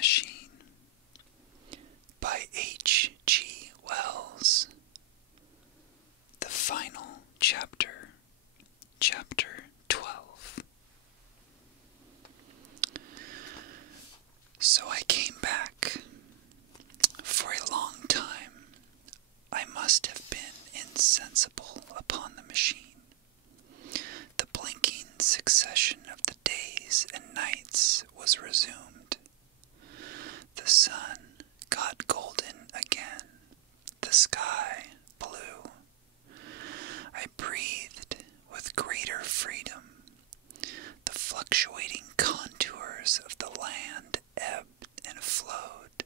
Machine by H.G. Wells. The final chapter, chapter 12. So I came back. For a long time, I must have been insensible upon the machine. The blinking succession of the days and nights was resumed. The sun got golden again, the sky blue. I breathed with greater freedom. The fluctuating contours of the land ebbed and flowed.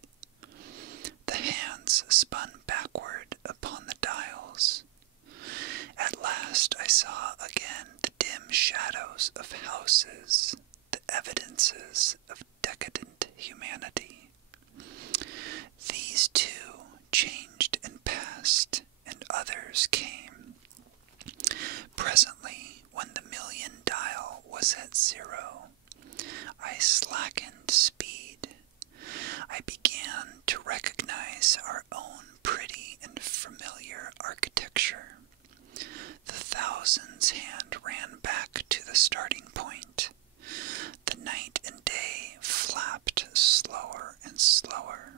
The hands spun backward upon the dials. At last I saw again the dim shadows of houses, the evidences of decadent humanity. These too changed and passed, and others came. Presently, when the million dial was at 0, I slackened speed. I began to recognize our own pretty and familiar architecture. The thousands hand ran back to the starting point. The night and day flapped slower and slower.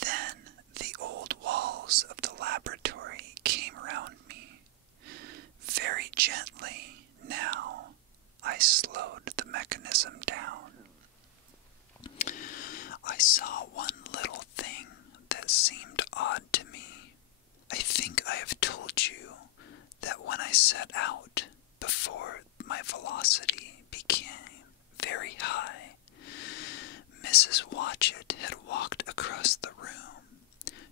Then the old walls of the laboratory came round me. Very gently now I slowed the mechanism down. I saw one little thing that seemed odd to me. I think I have told you that when I set out, before my velocity became very high, Mrs. Watchett had walked across the room,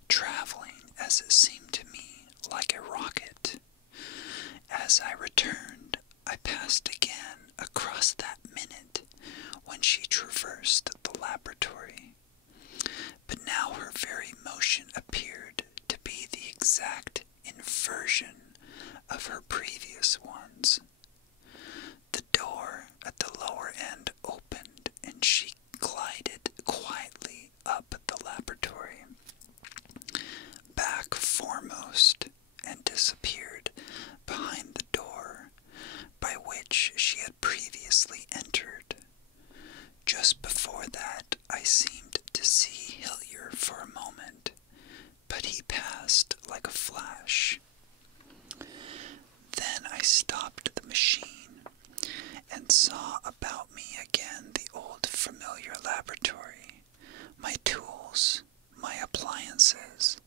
traveling, as it seemed to me, like a rocket. As I returned, I passed again across that minute when she traversed the laboratory. But now her very motion appeared to be the exact inversion of her previous ones. The door at the lower end opened, and she glided quietly up the laboratory, back foremost, and disappeared behind the door by which she had previously entered. Just before that, I seemed to see Hillier for a moment, but he passed like a flash. Then I stopped the machine and saw about me again the old familiar laboratory, my tools, my appliances,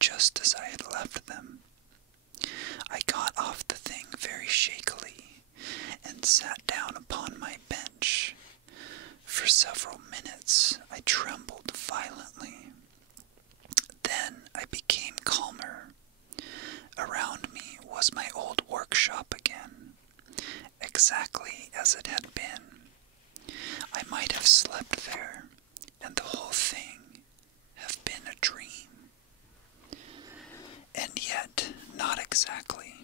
just as I had left them. I got off the thing very shakily and sat down upon my bench. For several minutes I trembled violently. Then I became calmer. Around me was my old workshop again, exactly as it had been. I might have slept there, and the whole thing have been a dream. And yet, not exactly.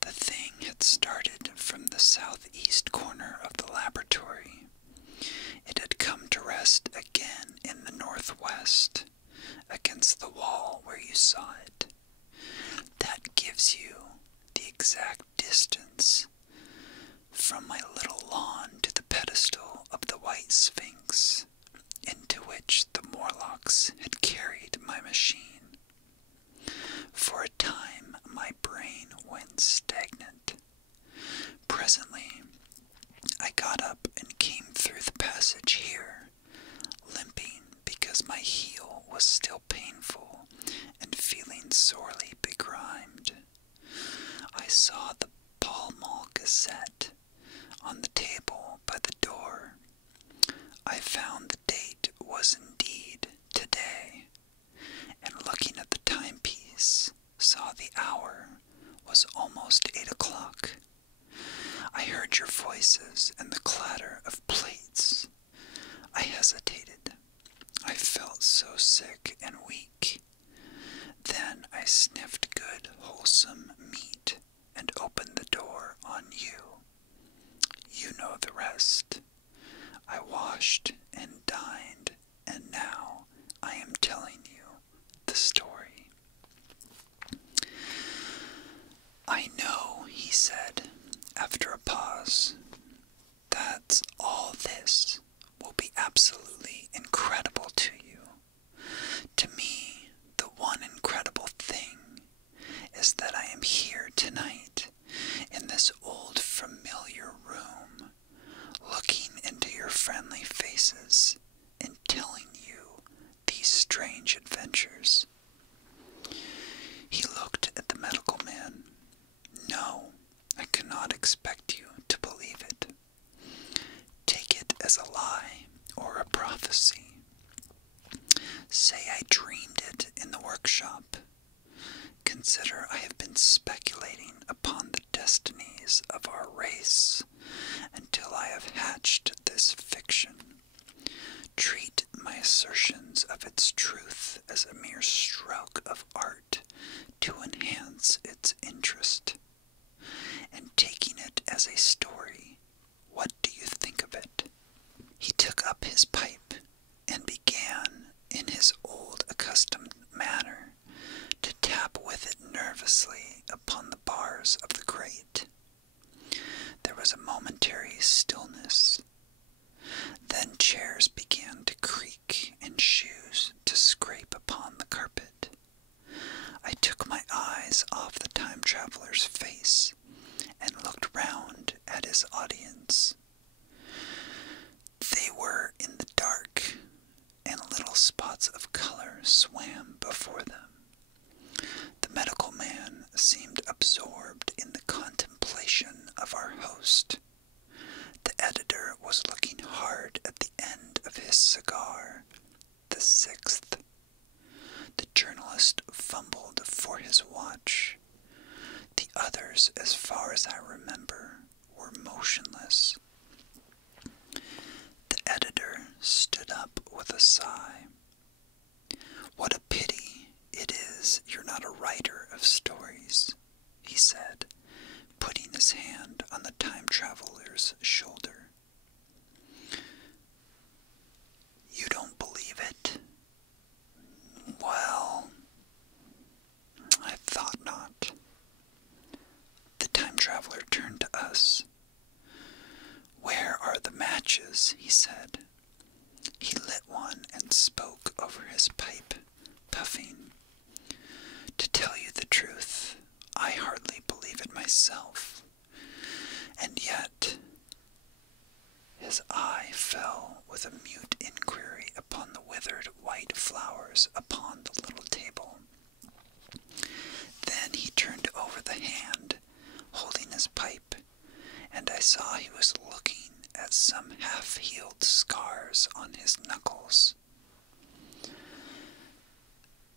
The thing had started from the southeast corner of the laboratory. It had come to rest again in the northwest, against the wall where you saw it. That gives you the exact distance from my little lawn to the pedestal of the White Sphinx, into which the Morlocks had carried my machine. For a time my brain went stagnant. Presently I got up and came through the passage here, limping because my heel was still painful and feeling sorely begrimed. I saw the Pall Mall Gazette on the table by the door. I found the date was indeed today, and looking at the timepiece, saw the hour was almost 8 o'clock. I heard your voices and the clatter of plates. I hesitated. I felt so sick and weak. Then I sniffed good, wholesome meat and opened the door on you. You know the rest. I washed and dined, and now I am telling you the story. I know, he said, after a pause, that all this will be absolutely incredible to you. To me, the one incredible thing is that I am here tonight in this old familiar room, looking into your friendly faces and telling you these strange adventures. He looked at the medical man. No, I cannot expect you to believe it. Take it as a lie or a prophecy. Say I dreamed it in the workshop. Consider I have been speculating upon the destinies of our race until I have hatched this fiction. Treat my assertions of its truth as a mere stroke of art to enhance its interest. And taking it as a story, what do you think of it? He took up his pipe and began, in his old accustomed manner, to tap with it nervously upon the bars of the grate. There was a momentary stillness. Then chairs began to creak and shoes to scrape upon the carpet. I took my eyes off the time traveler's face and looked round at his audience. They were in the dark, and little spots of color swam before them. The medical man seemed absorbed in the contemplation of our host. The editor was looking hard at the end of his cigar, the sixth. The journalist fumbled for his watch. The others, as far as I remember, were motionless. The editor stood up with a sigh. What a pity it is you're not a writer of stories, he said, putting his hand on the time traveler's shoulder. You don't believe it? Well, I thought not. The time traveler turned to us. Where are the matches? He said. He lit one and spoke over his pipe, puffing. To tell you the truth, I hardly believe it myself. And yet, his eye fell with a mute inquiry upon the withered white flowers upon the little table. Then he turned over the hand, holding his pipe, and I saw he was looking at some half-healed scars on his knuckles.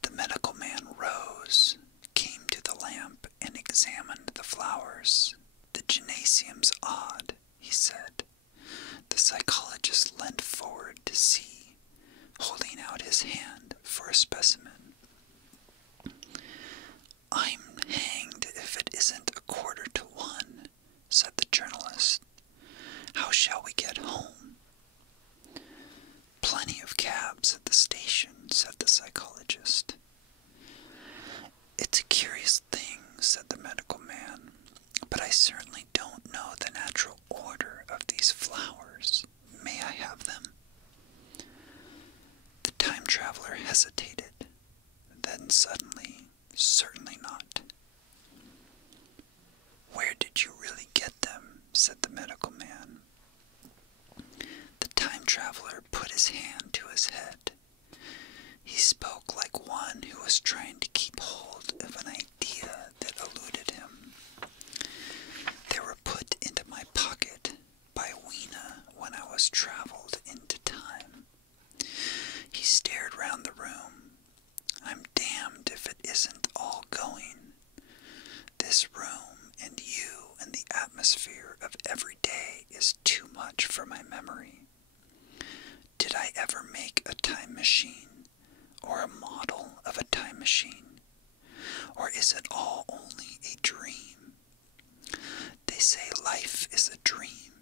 The medical man rose, came to the lamp, and examined the flowers. The gymnasium's odd, he said. The psychologist leant forward to see, holding out his hand for a specimen. I'm hanged if it isn't 1:45, said the journalist. How shall we get home? Plenty of cabs at the station, said the psychologist. It's a curious thing, said the medical man, but I certainly don't know the natural order of these flowers. May I have them? The time traveler hesitated, then suddenly, certainly not. Where did you really get them? Said the medical man. The time traveler put his hand to his head. He spoke like one who was trying to keep hold of an idea that eluded him. They were put into my pocket by Weena when I was traveled into time. He stared round the room. I'm damned if it isn't all going. This room and you and the atmosphere of every day is too much for my memory. Did I ever make a time machine, or a model of a time machine? Or is it all only a dream? They say life is a dream.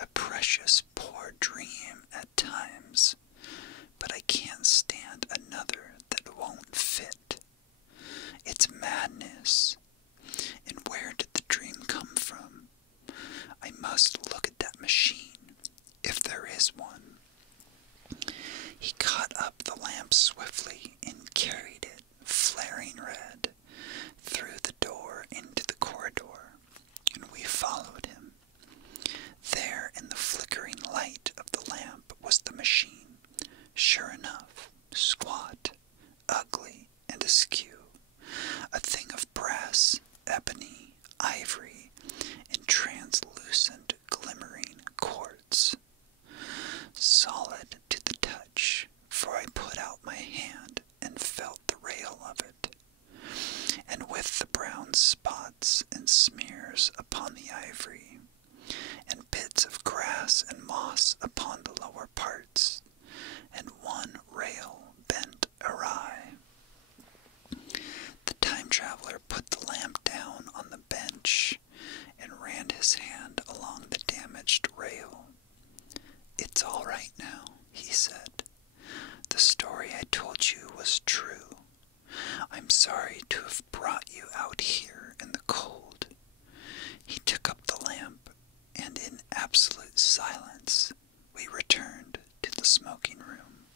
a precious poor dream at times, but I can't stand another that won't fit. It's madness. And where did the dream come from? I must look at that machine, if there is one. He caught up the lamp swiftly and carried it, flaring red, through the door into the corridor, and we followed him. There, in the flickering light of the lamp, was the machine, sure enough, squat, ugly, and askew, a thing of brass, ebony, ivory, and translucent, glimmering quartz, solid to the touch, for I put out my hand and felt the rail of it, and with the brown spots and smears upon the ivory, and bits of grass and moss upon the lower parts, and one rail bent awry. The time traveler put the lamp down on the bench and ran his hand along the damaged rail. "It's all right now," he said. "The story I told you was true. I'm sorry to have brought you out here in the cold." He took up the lamp, and in absolute silence we returned to the smoking room.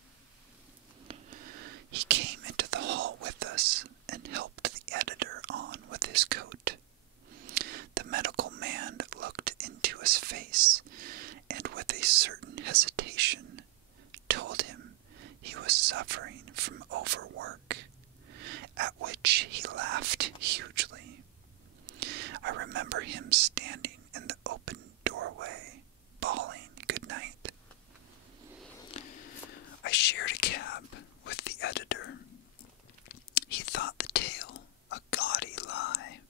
He came into the hall with us and helped the editor on with his coat. The medical man looked into his face and with a certain hesitation told him he was suffering from overwork, at which he laughed hugely. I remember him standing in the open doorway, bawling good night. I shared a cab with the editor. He thought the tale a gaudy lie.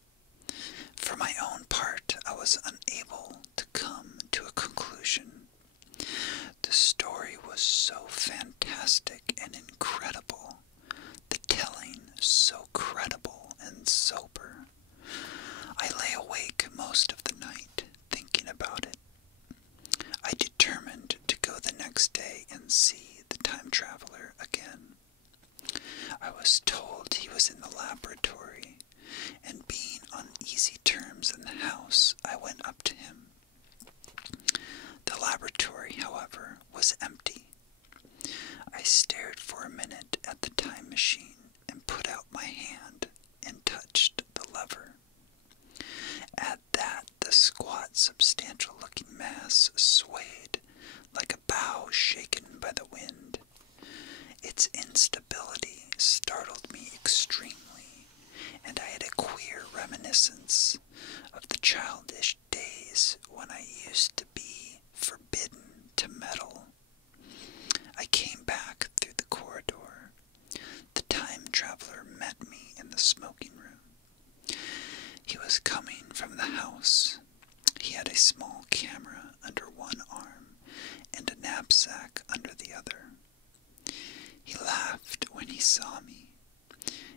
For my own part, I was unable to come to a conclusion. The story was so fantastic and incredible, the telling so credible and sober. I lay awake most of the night thinking about it. I determined to go the next day and see the time traveler again. I was told he was in the laboratory, and being on easy terms in the house, I went up to him. The laboratory, however, was empty. I stared for a minute at the time machine and put out my hand and touched the lever. At that, the squat, substantial-looking mass swayed like a bough shaken by the wind. Its instability startled me extremely, and I had a queer reminiscence of the childish days when I used to be forbidden to meddle. I came back through the corridor. The time traveler met me in the smoking room. He was coming from the house. He had a small camera under one arm and a knapsack under the other. He laughed when he saw me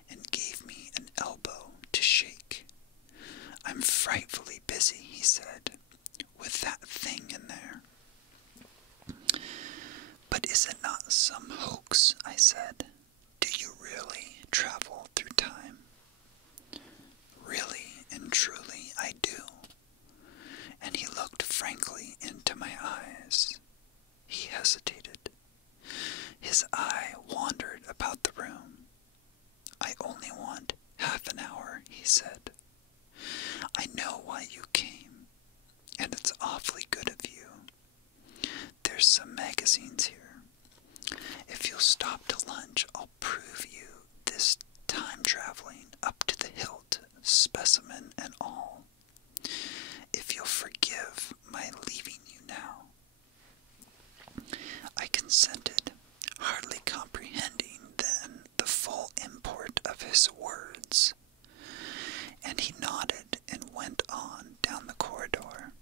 and gave me an elbow to shake. "I'm frightfully busy," he said, "with that thing in there." "But is it not some hoax?" I said. "Do you really travel through time?" "Really and truly I do." And he looked frankly into my eyes. He hesitated. His eye wandered about the room. "I only want half an hour," he said. "I know why you came, and it's awfully good of you. There's some magazines here. If you'll stop to lunch, I'll prove you this time-traveling up to the hilt, specimen and all. If you'll forgive my leaving you now." I consented, hardly comprehending then the full import of his words, and he nodded and went on down the corridor.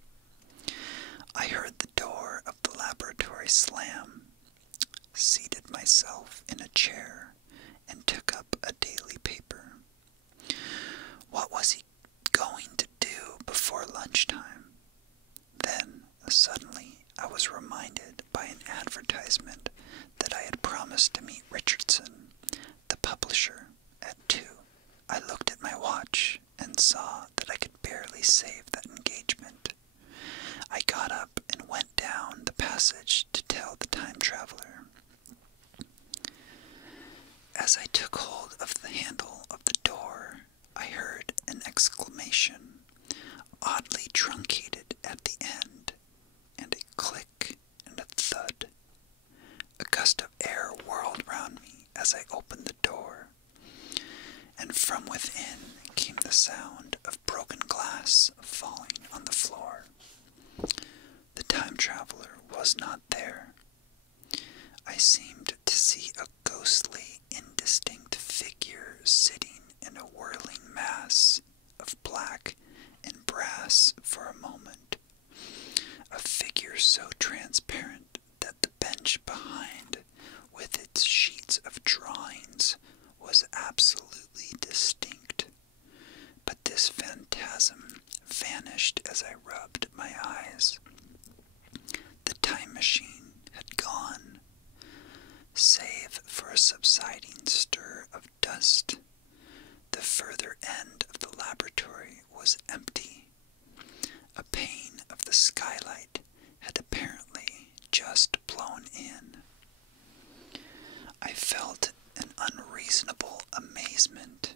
I heard the door of the laboratory slam, seated myself in a chair, and took up a daily paper. What was he going to do before lunchtime? Then, suddenly, advertisement that I had promised to meet Richardson, the publisher, at 2. I looked at my watch and saw that I could barely save that engagement. I got up and went down the passage to tell the time traveler. As I took hold of the handle of the door, I heard an exclamation, oddly truncated at the end, and a click and a thud. A gust of air whirled round me as I opened the door, and from within came the sound of broken glass falling on the floor. The time traveler was not there. I seemed to see a ghostly, indistinct figure sitting in a whirling mass of black and brass for a moment. A figure so transparent that the bench behind, with its sheets of drawings, was absolutely distinct. But this phantasm vanished as I rubbed my eyes. The time machine had gone, save for a subsiding stir of dust. The further end of the laboratory was empty. A pane of the skylight had apparently just blown in. I felt an unreasonable amazement.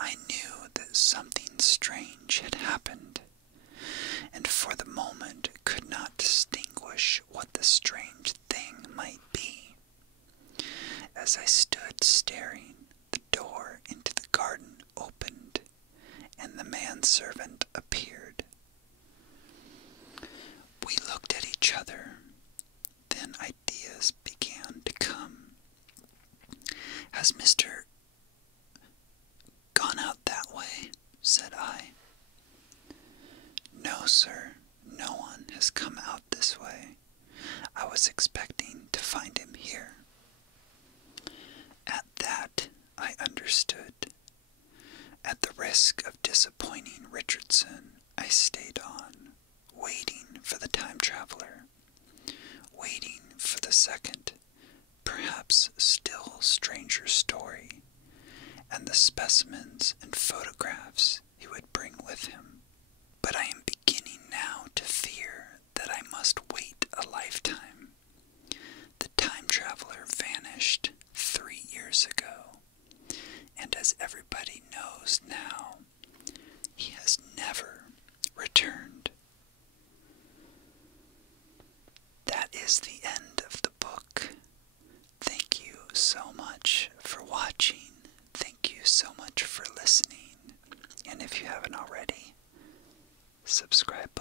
I knew that something strange had happened, and for the moment could not distinguish what the strange thing might be. As I stood staring, the door into the garden opened, and the manservant appeared. We looked at each other. Then ideas began to come. "Has Mr. gone out that way?" said I. "No, sir, no one has come out this way. I was expecting to find him here." At that, I understood. At the risk of disappointing Richardson, I stayed on, waiting for the time traveler, waiting for the second, perhaps still stranger story, and the specimens and photographs he would bring with him. But I am beginning now to fear that I must wait a lifetime. The time traveler vanished 3 years ago, and as everybody knows now, he has never returned. That is the end of the book. Thank you so much for watching. Thank you so much for listening. And if you haven't already, subscribe